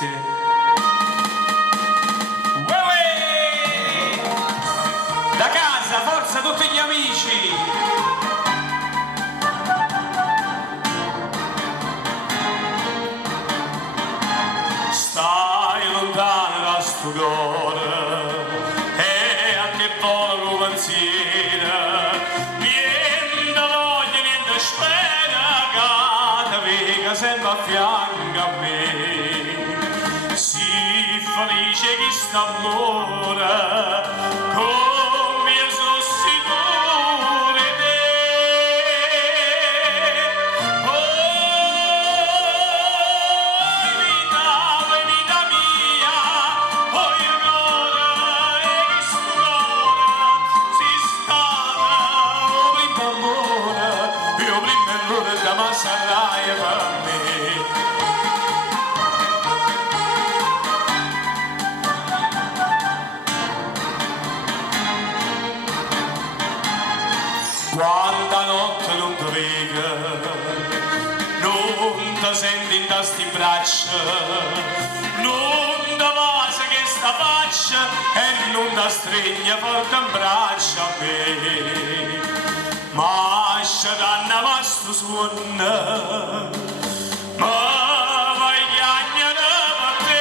Grazie. Da casa, forza tutti gli amici! Stai lontano da sto cuore e a che buona romanzina, niente voglia, niente spera, che ti venga sempre a fianco a me. Sii felice che sta amore, come io sono sicuro di te. Oh, vita mia, oh, io cuore, e che sto cuore si stata, oh, prima amore, io prima l'ora da mi sarai per me. Quanta notte non ti vedo, non ti senti in questi braccia, non ti passa che sta faccia e non ti stringe forte in braccia a me. Ma se danno vasto suono, ma vai chiagnare per te.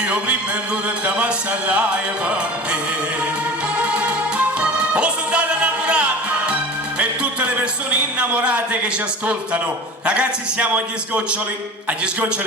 Io prima e l'ora da mi sarai per me. Oh, soldati innamorati e tutte le persone innamorate che ci ascoltano, ragazzi, siamo agli sgoccioli.